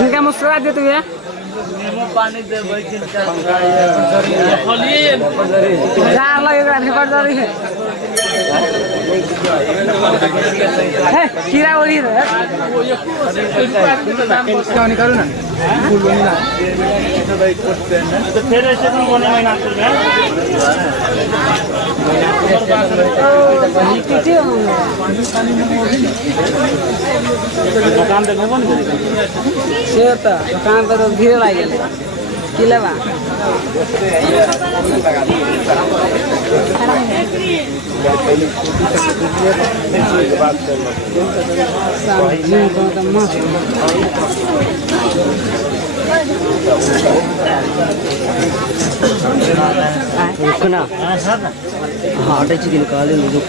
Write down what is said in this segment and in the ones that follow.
इनका मुस्कुरा दे तू ये पानी दे भाई जहाँ लगेगा रिकॉर्ड कर रही है कीड़ा उड़ी है क्या निकालो ना फूल बनी ना तो फिर ऐसे तो होने में ना कर दुकान पे कौन से तो दुकान पे तो भीड़ लगी की लेवा रुकना हाँ आटे चिकन निकाले रुक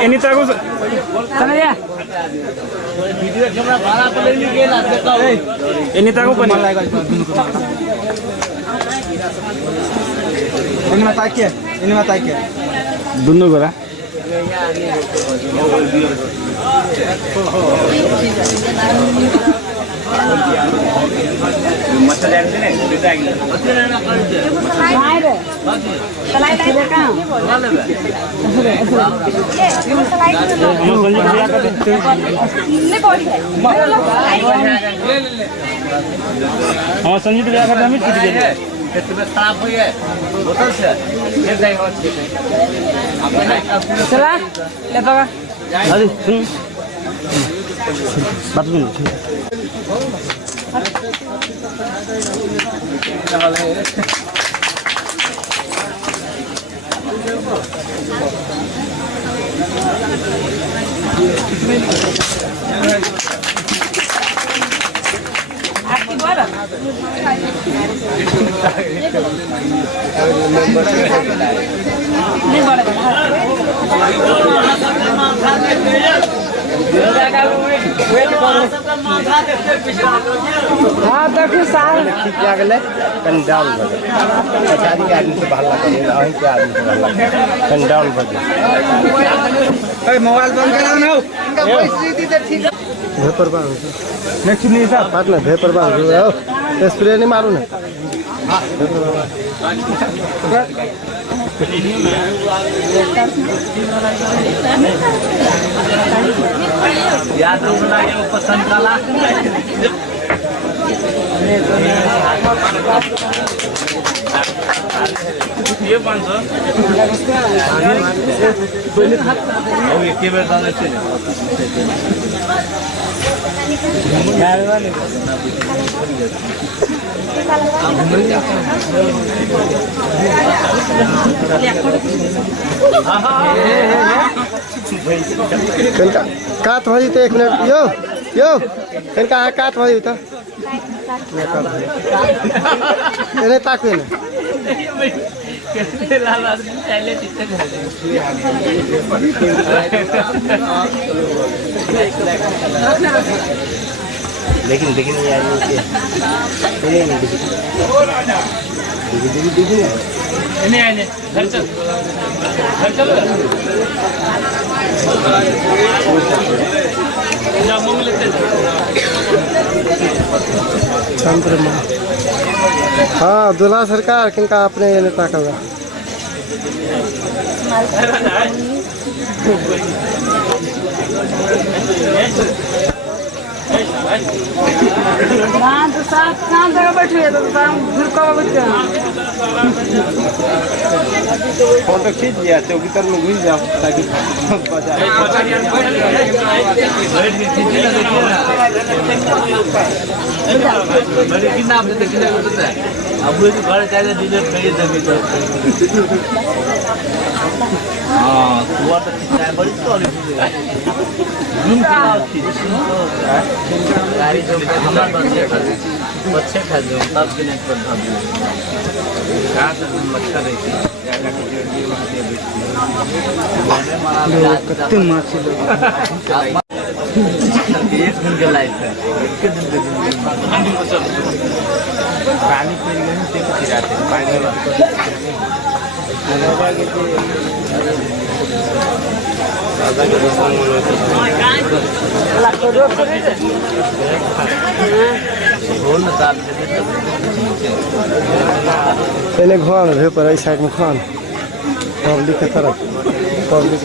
ini tahu sana ya video camera भाड़ा पे ले के ना देखा ini tahu kan ini mata क्या दोनों करा मसाला डाल देने बेटा मसाला ना कर दे कहाँ है सलाई ले कहाँ ये सलाई हाँ संजीत भैया का हमें छूट गया तुम्हें खराब हुई है बोतल से ये जाएगा चला ले पकड़ अरे सुन बात सुन आपकी द्वारा नहीं बड़ा हाँ देखो साल ठीक क्या गले कंडाल बजे शादी के आदमी से भाला करे वहीं के आदमी से भाला कंडाल बजे ए मोबाइल बंद करो ना इनका परिस्थिति तो ठीक है भेपर बांध नेक्स्ट नहीं साहब बात ना भेपर बांध दो स्प्रे नहीं मारो ना याद रखना ये पसंद काला ये 500 और ये केवल डालने से काट भरी तो 1 मिनट यो इनका काट भरी तो इन्हें ताकू ना लाला पहले चित्ते लेकिन यार ये नहीं घर चल हाँ दूल्हा सरकार किनका अपने ये नेता का हाँ तो साथ कहाँ जगह बैठी है तो फिर कब बच्चे फोटो खींच लिया तो भीतर में घुस जाओ ताकि अब घर जाएगा डिलीट करिए देंगे तो हाँ हुआ तो बड़ी गाड़ी जो बच्चे खा जो तब के नेट पर कहाँ से मच्छर रहती है एक दिन के लाइफ है एक दिन के पानी पी गए ते को गिराते पानी पहले घुमाओ ना पर इस साइड में घुमाओ पब्लिक की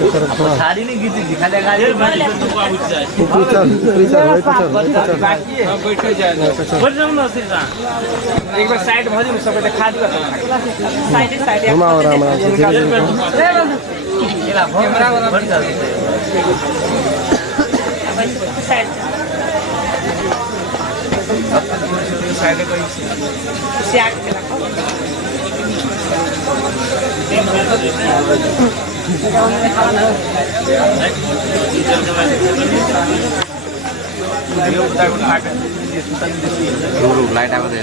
तरफ घुमाओ साड़ी नहीं खींची दिखा देगा ऊपर चल बैठे जाए एक बार साइड भरी में सब दिखा दियो साइड घुमाओ राम कैमरा वाला बंद कर साइड साइड कोई से आके लाइट आवा दे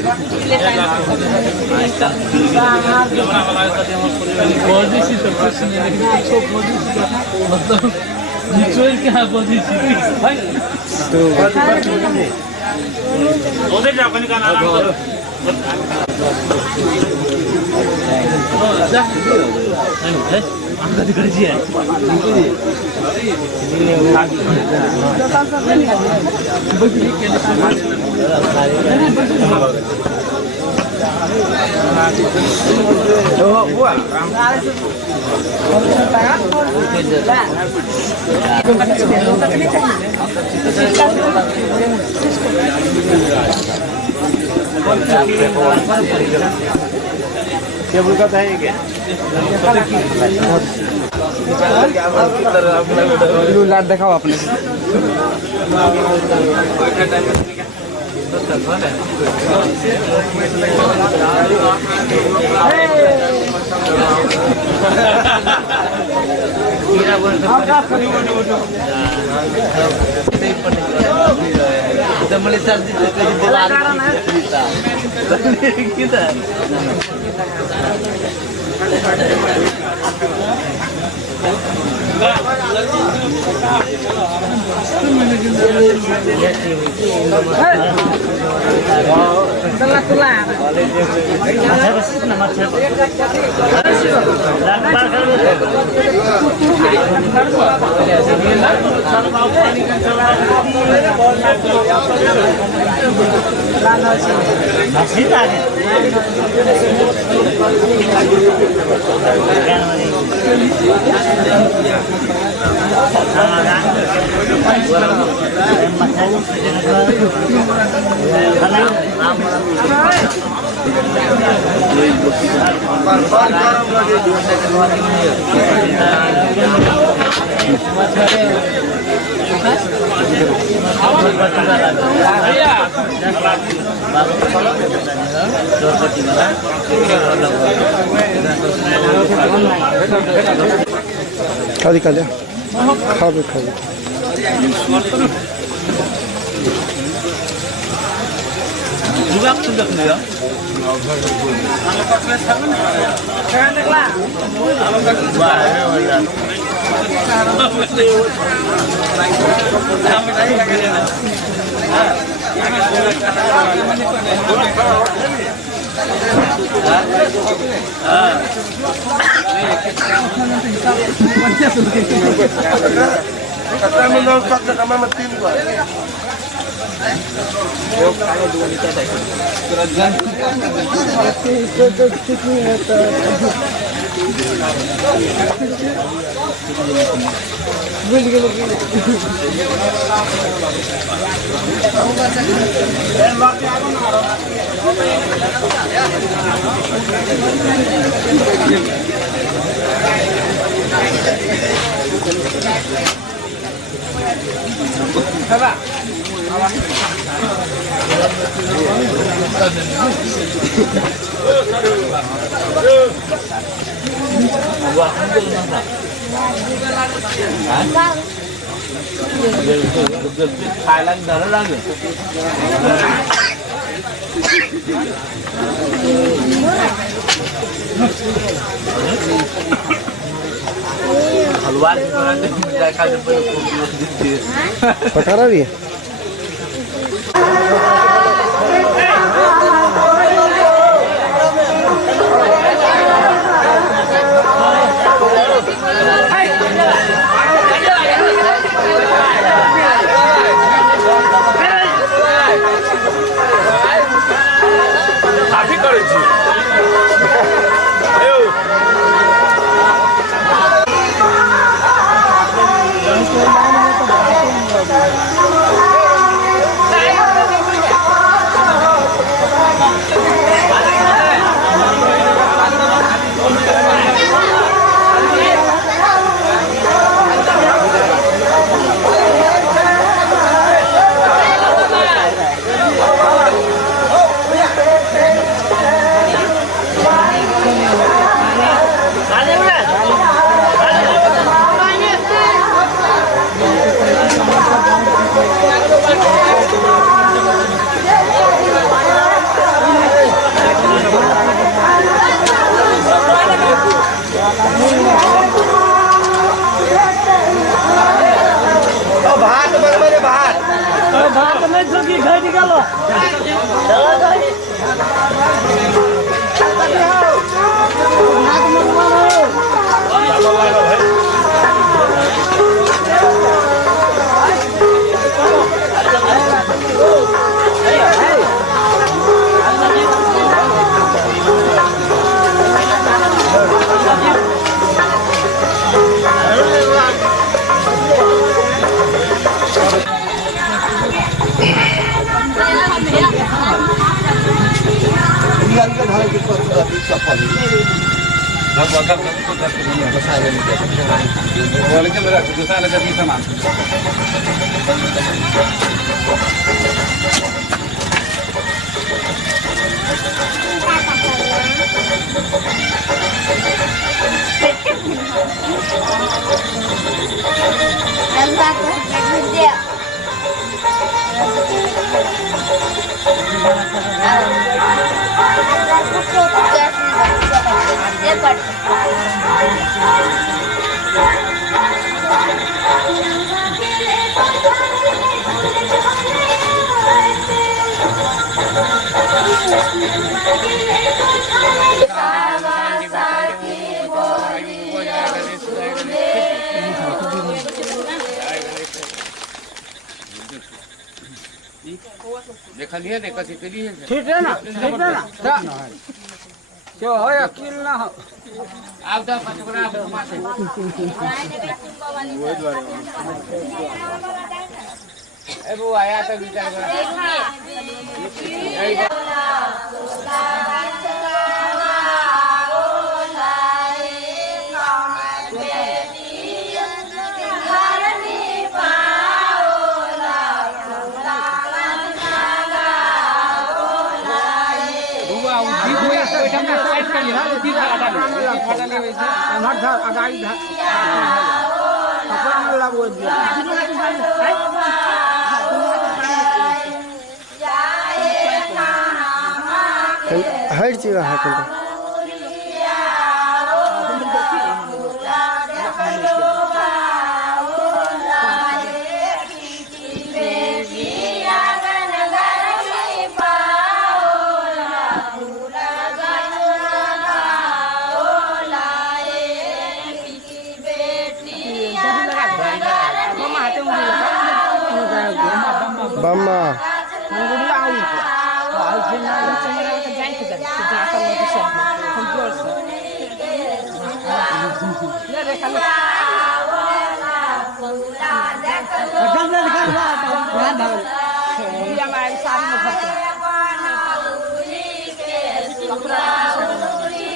केबल का है क्या लाइट दिखाओ अपने खाली खा जा खा भी खा Thailand đó nó rồi. हलवा देखा पटारा भी काफी करे छी भात नहीं चुकी घट गलो देखा लिया देखा ठीक ठीक है ना क्यों हो अकेल ना हो आप तो पचकरा आप मासे ए वो आया तो विचार कर हर चीज है बम्मा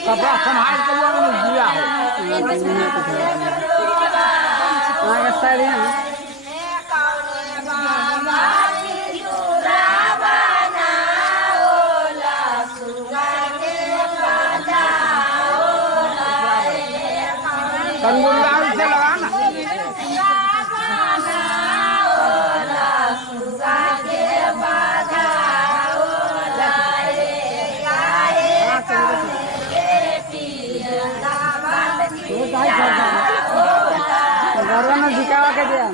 कपड़ा संभाल के दिया है से लगाना दिया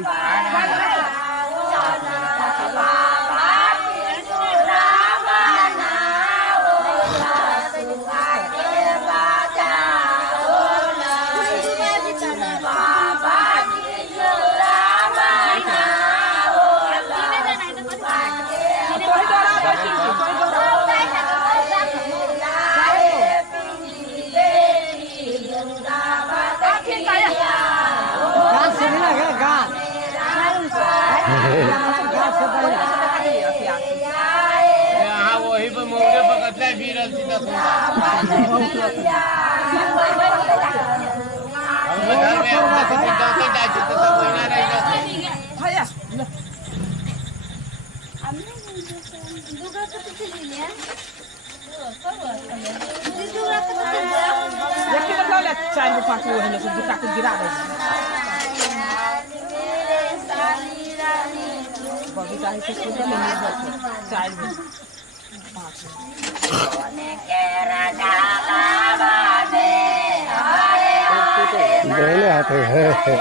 यहाँ वही पे मुर्गे पकड़ता है फिर सीधा घर में अपना कुछ जाते जाते तो सब वही रह जाते दोनों हाथ है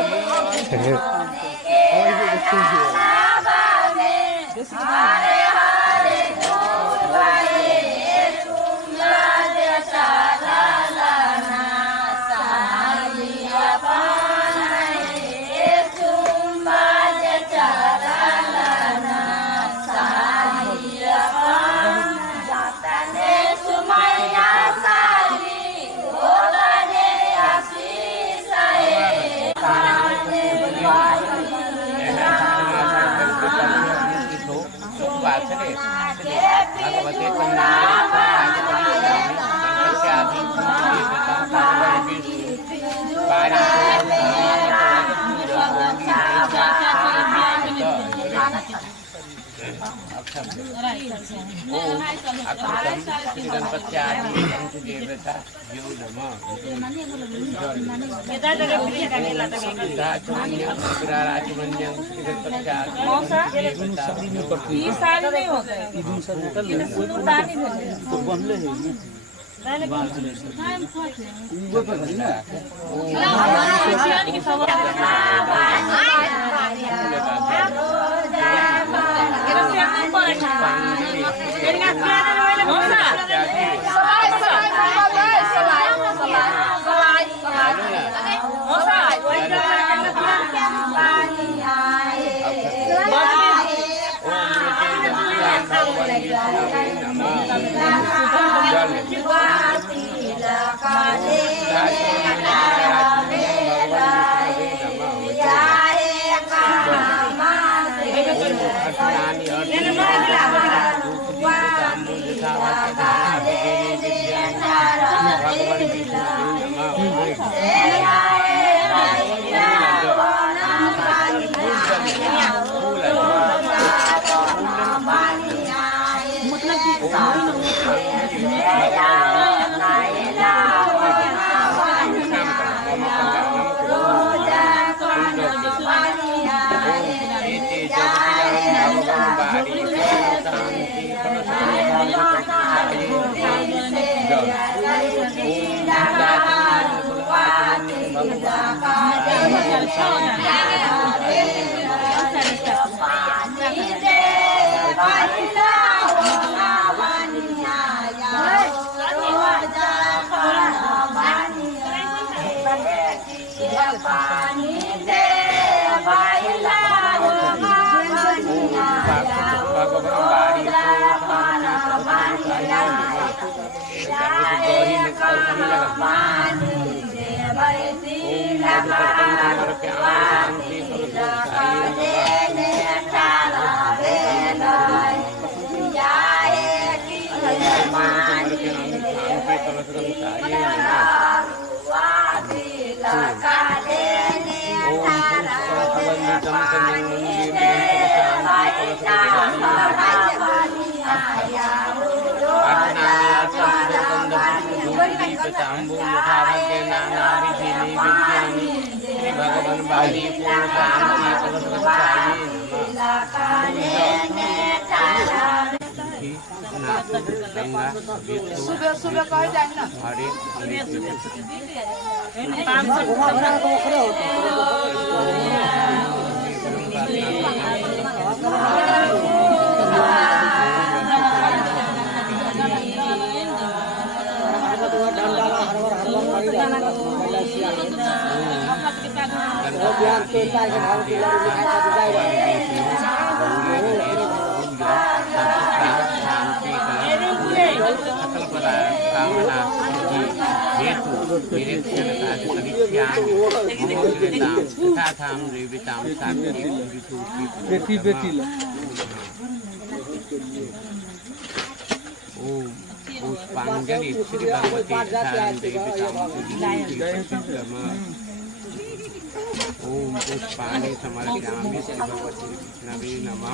भगवती सुबह सुबह कह जाए ना हरे बेटी बेटी ओम पुष्पांजलि श्री भगवती ओम पुष्पाणि समर्पयामि श्री भगवती नवे नमः।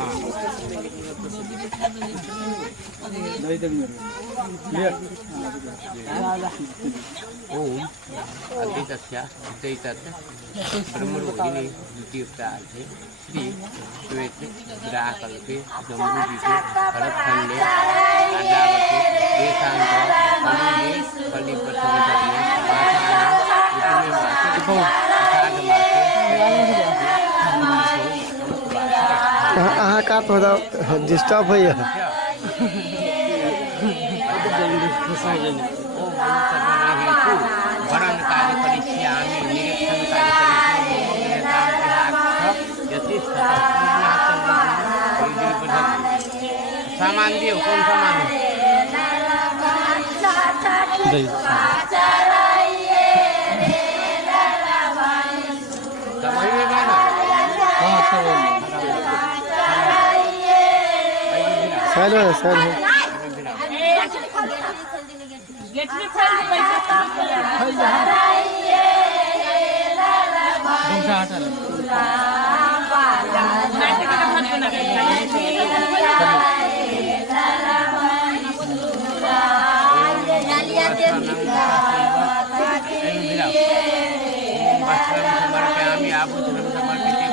ओम अद्वैतस्य द्वैतत् ब्रह्मरोहिणी द्वितीयोक्तार्थे श्री श्वेत विराकल्पे जम्बूद्वीपे भरतखंडे आदावते देशांतर कलिगे कलिपथविधर्मे अहाँ का थोड़ा डिस्टर्ब हो वरण कार्य करिष्यामि निरीक्षण कार्य करिष्यामि सामान दियो कौन सामान समर्पयामि आभूषणं समर्पिते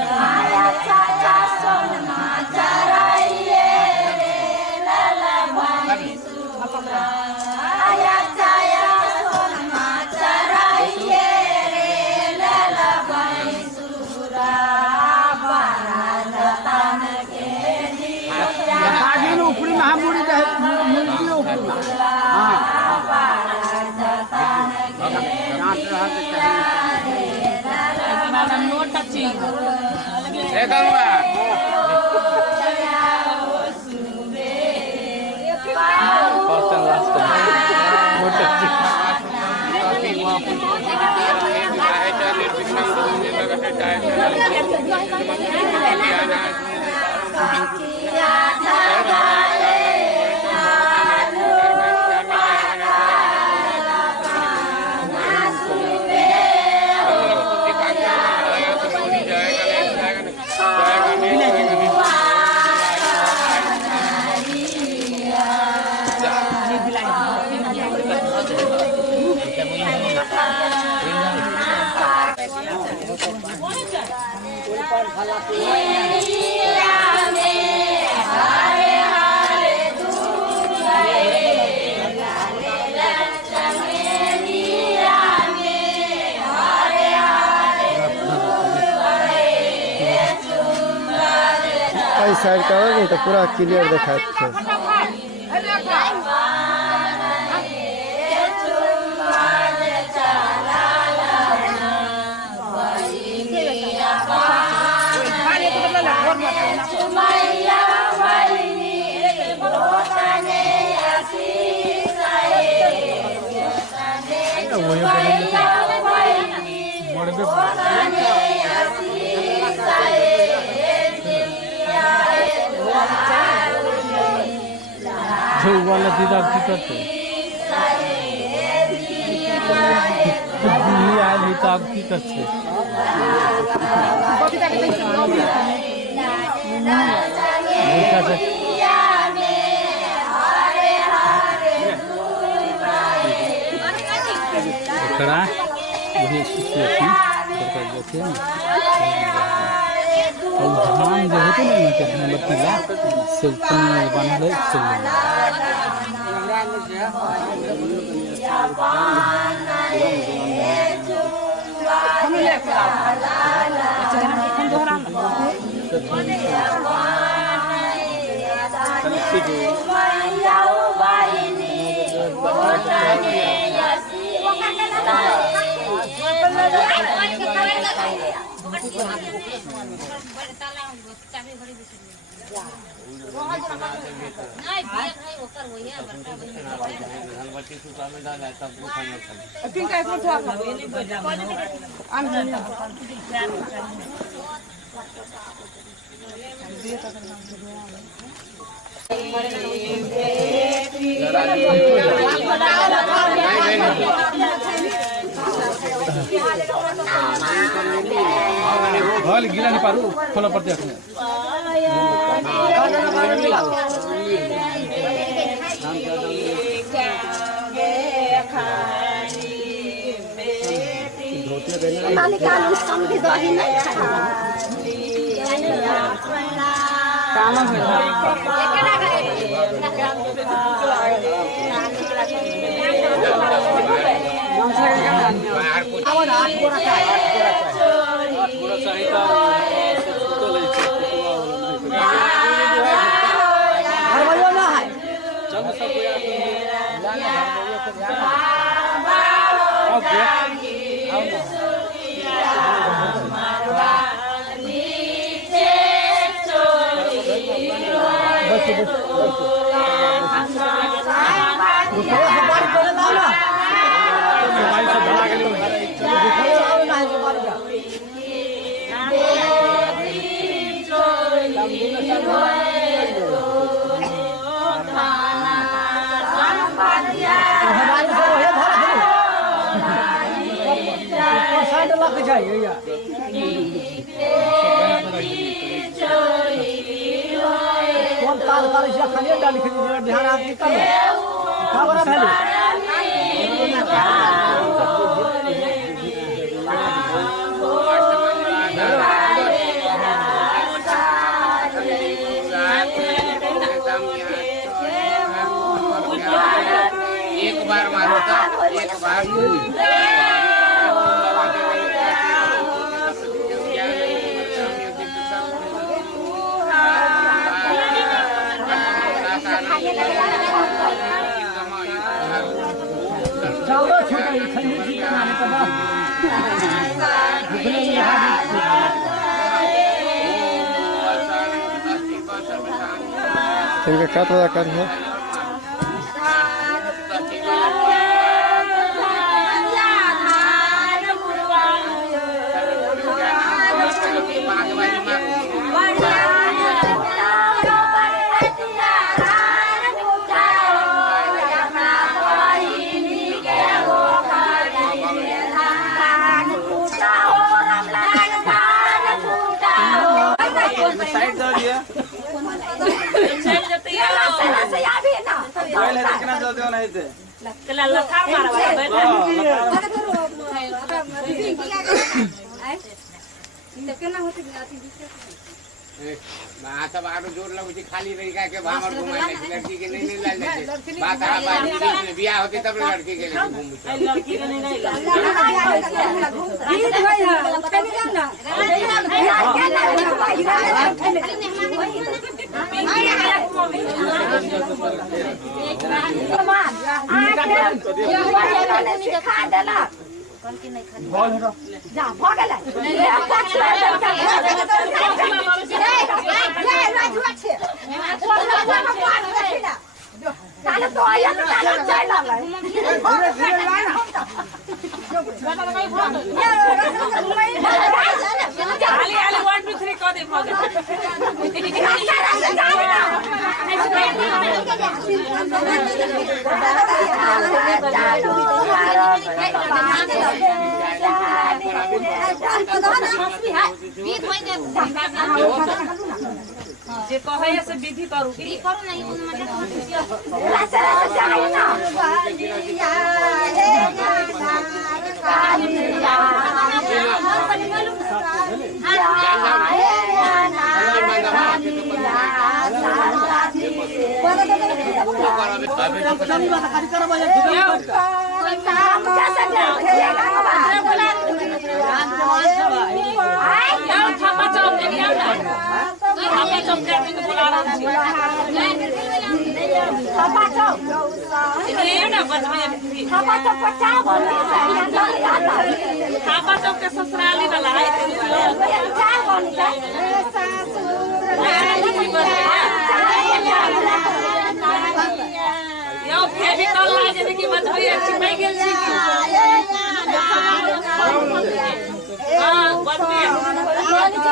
साइड करोगे तो पूरा क्लियर दिखाते हैं। वाला दीदार की करते नहीं तो आप की करते खड़ा धान जो होते ना बत्तीला से बनल भल गिला नहीं पारू खोला पड़ते अपने ध्यान आदमी कर एक बार मारो एक बार इनका क्या पता कर है सब आरो जोर लगे खाली रही का के भामर घुमाने लड़की के नहीं लाल बात बियाह होती तब लड़की के लिए लड़की के नहीं जा भागल ताले तो आया तो ताले जाय लागला धीरे धीरे लाइन आली आली 1 2 3 कर दे भागल जे कहे से विधि करू विधि करू नहीं यार थापा चौक के यार थापा चौक के बुला रहा हूं थापा चौक ये ना बचवे थापा चौक पर क्या बोल रहा है थापा चौक के ससुराली वाला है क्या बोल रहा है यो फेविकॉल लागे देखि बचवे चिपक गेल छी हां बचवे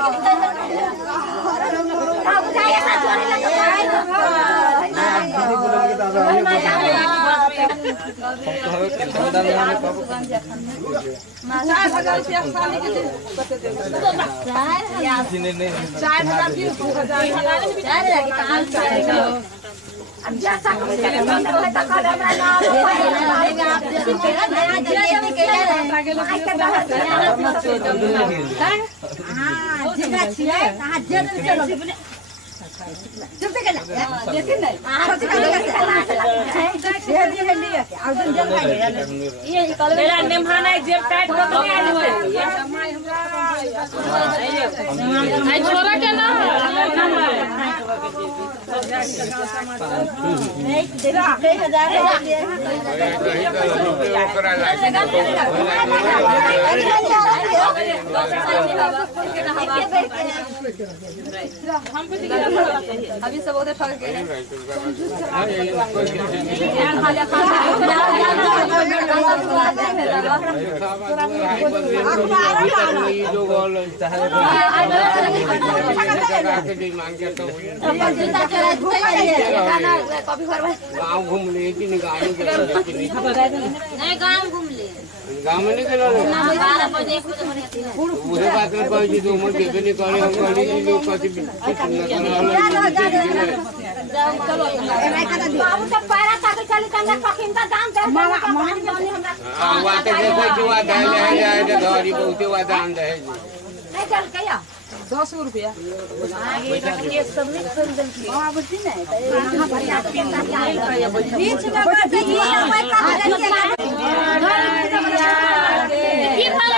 छोरा के ना अभी सब उधर ठग गए गाँव घूम ले कि गाड़ी नहीं गांव घूम ले गाँव में नहीं करो पूरे बात में कही तो उम्र के नहीं करे हम करी लोग कथी चलो बाबू सब पैरा तक चली तंदा कखिन का दाम दे हां वाते देखो कि वा दे ले जाए तो घरी बहुते वा दाम दे नहीं चल कहिया 10 रुपया ये सब नहीं खरीदल की हां बुझी नहीं कहां पर या बीच में बैठ गई मैं का की फल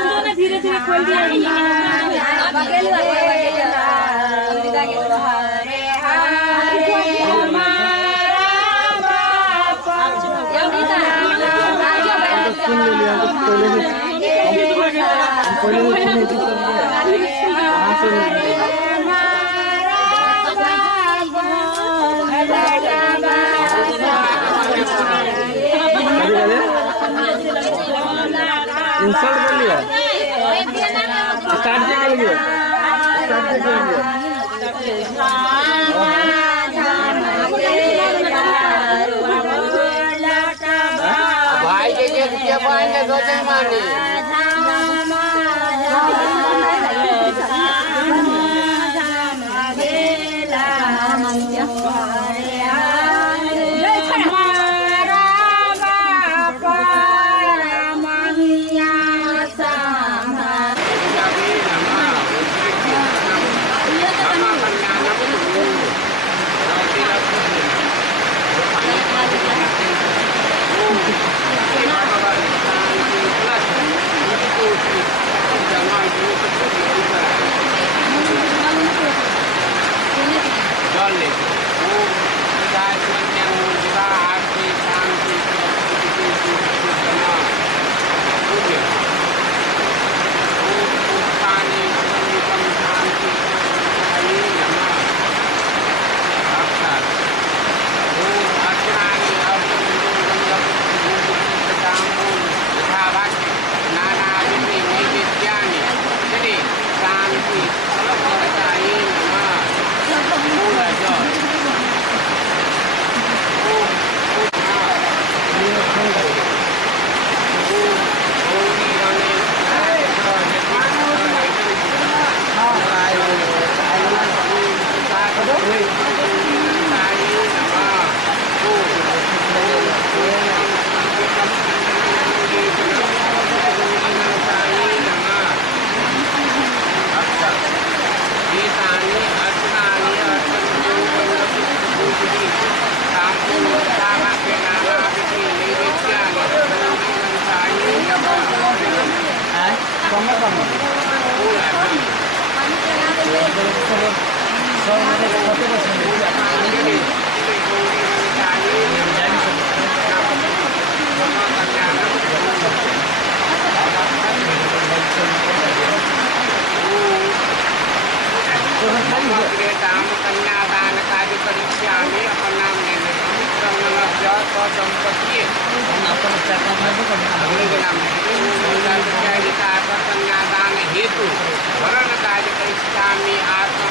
फूल जे धीरे धीरे खोल दिया बगल इंसल्ट कर लिया स्टार्ट कर लिया भाई के लिए पाएंगे दो दिन मारने कन्यादान कार्य करिष्यामि अपन नाम लेने दंपति कन्यादान हेतु वरण कार्य करिष्यामि आत्म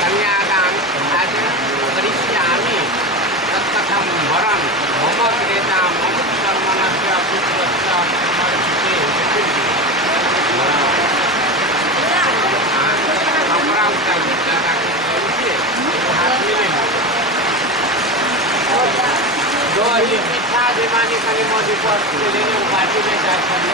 कन्यादान आज करिष्यामि तत्कथं वरं मम क्रेता मम कर्मणस्य पुत्रस्य समर्पिते जो इच्छा दिवानी कने मोदी को लेने पार्टी में